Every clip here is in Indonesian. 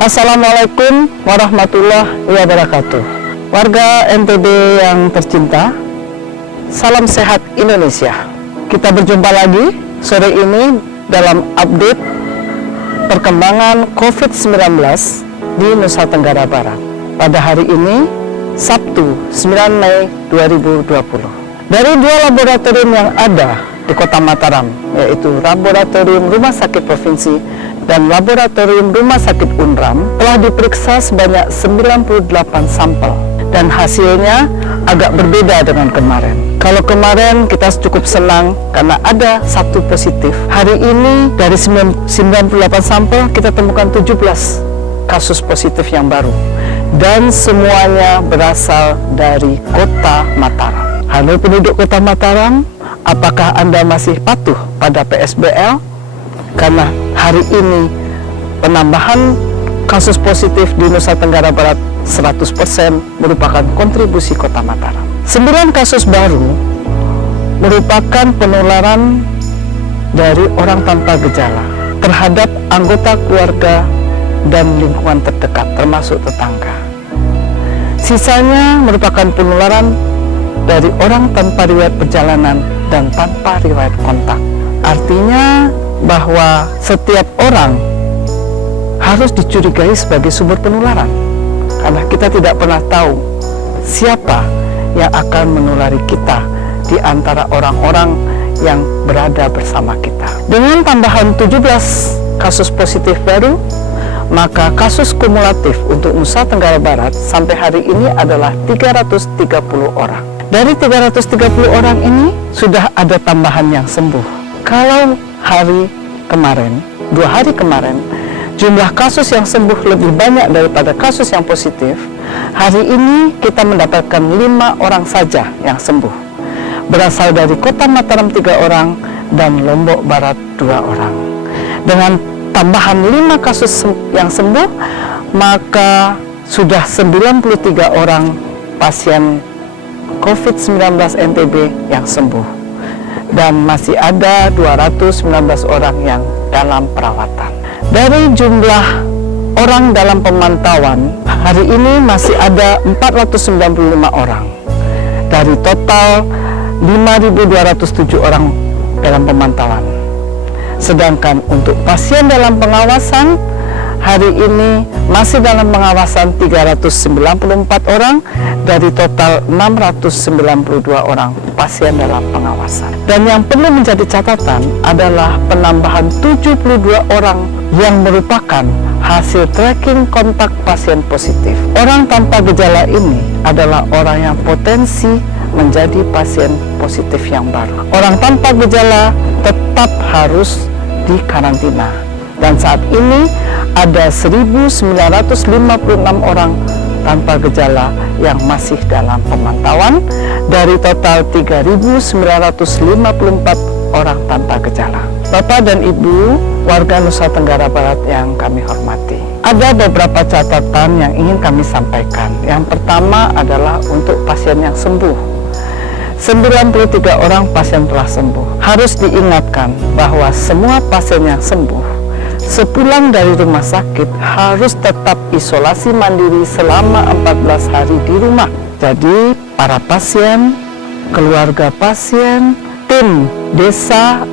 Assalamualaikum warahmatullahi wabarakatuh. Warga NTB yang tercinta, salam sehat Indonesia. Kita berjumpa lagi sore ini dalam update perkembangan COVID-19 di Nusa Tenggara Barat. Pada hari ini, Sabtu 9 Mei 2020. Dari dua laboratorium yang ada di Kota Mataram, yaitu Laboratorium Rumah Sakit Provinsi dan Laboratorium Rumah Sakit Unram, telah diperiksa sebanyak 98 sampel dan hasilnya agak berbeda dengan kemarin. Kalau kemarin kita cukup senang karena ada satu positif. Hari ini dari 98 sampel kita temukan 17 kasus positif yang baru dan semuanya berasal dari Kota Mataram. Halo penduduk Kota Mataram, apakah Anda masih patuh pada PSBL? Karena hari ini penambahan kasus positif di Nusa Tenggara Barat 100% merupakan kontribusi Kota Mataram. 9 kasus baru merupakan penularan dari orang tanpa gejala terhadap anggota keluarga dan lingkungan terdekat termasuk tetangga. Sisanya merupakan penularan dari orang tanpa riwayat perjalanan dan tanpa riwayat kontak. Artinya bahwa setiap orang harus dicurigai sebagai sumber penularan, karena kita tidak pernah tahu siapa yang akan menulari kita di antara orang-orang yang berada bersama kita. Dengan tambahan 17 kasus positif baru, maka kasus kumulatif untuk Nusa Tenggara Barat sampai hari ini adalah 330 orang. Dari 330 orang ini sudah ada tambahan yang sembuh. Kalau hari kemarin, 2 hari kemarin, jumlah kasus yang sembuh lebih banyak daripada kasus yang positif. Hari ini kita mendapatkan 5 orang saja yang sembuh. Berasal dari Kota Mataram 3 orang dan Lombok Barat 2 orang. Dengan tambahan 5 kasus yang sembuh, maka sudah 93 orang pasien COVID-19 NTB yang sembuh. Dan masih ada 219 orang yang dalam perawatan. Dari jumlah orang dalam pemantauan, hari ini masih ada 495 orang. Dari total 5.207 orang dalam pemantauan. Sedangkan untuk pasien dalam pengawasan, hari ini masih dalam pengawasan 394 orang dari total 692 orang pasien dalam pengawasan. Dan yang perlu menjadi catatan adalah penambahan 72 orang yang merupakan hasil tracking kontak pasien positif. Orang tanpa gejala ini adalah orang yang potensi menjadi pasien positif yang baru. Orang tanpa gejala tetap harus dikarantina. Dan saat ini ada 1.956 orang tanpa gejala yang masih dalam pemantauan dari total 3.954 orang tanpa gejala. Bapak dan Ibu warga Nusa Tenggara Barat yang kami hormati, ada beberapa catatan yang ingin kami sampaikan. Yang pertama adalah untuk pasien yang sembuh. 93 orang pasien telah sembuh. Harus diingatkan bahwa semua pasien yang sembuh sepulang dari rumah sakit harus tetap isolasi mandiri selama 14 hari di rumah. Jadi para pasien, keluarga pasien, tim desa,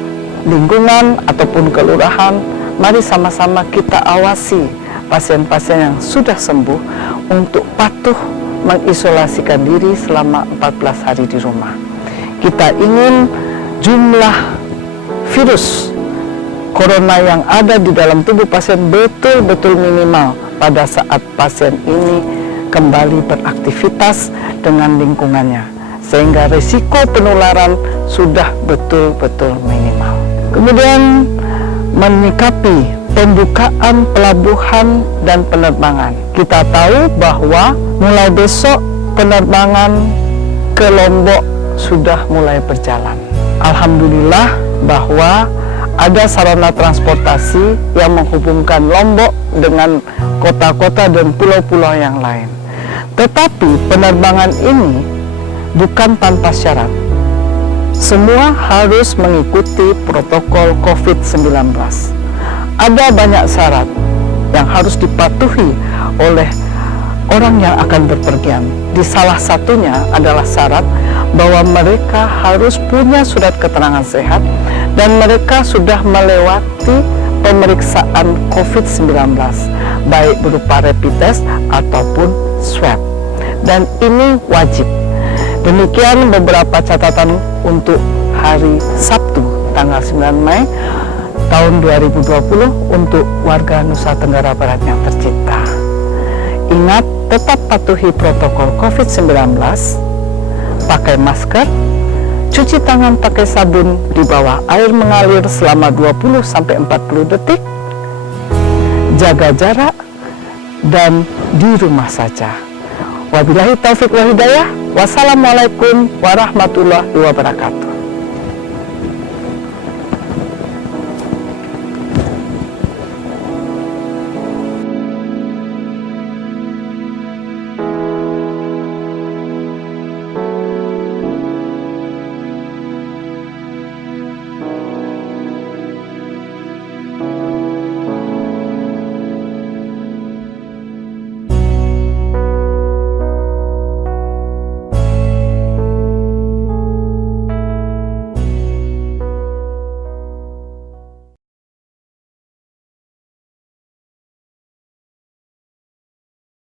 lingkungan ataupun kelurahan, mari sama-sama kita awasi pasien-pasien yang sudah sembuh untuk patuh mengisolasikan diri selama 14 hari di rumah. Kita ingin jumlah virus corona yang ada di dalam tubuh pasien betul-betul minimal pada saat pasien ini kembali beraktivitas dengan lingkungannya, sehingga risiko penularan sudah betul-betul minimal. Kemudian menyikapi pembukaan pelabuhan dan penerbangan. Kita tahu bahwa mulai besok penerbangan ke Lombok sudah mulai berjalan. Alhamdulillah bahwa ada sarana transportasi yang menghubungkan Lombok dengan kota-kota dan pulau-pulau yang lain. Tetapi penerbangan ini bukan tanpa syarat. Semua harus mengikuti protokol COVID-19. Ada banyak syarat. yang harus dipatuhi oleh orang yang akan berpergian. Di salah satunya adalah syarat bahwa mereka harus punya surat keterangan sehat dan mereka sudah melewati pemeriksaan COVID-19, baik berupa rapid test ataupun swab. Dan ini wajib. Demikian beberapa catatan untuk hari Sabtu tanggal 9 Mei tahun 2020 untuk warga Nusa Tenggara Barat yang tercipta. Ingat, tetap patuhi protokol COVID-19, pakai masker, cuci tangan pakai sabun di bawah air mengalir selama 20-40 detik, jaga jarak, dan di rumah saja. Wabillahi taufiq wal hidayah. Wassalamualaikum warahmatullahi wabarakatuh.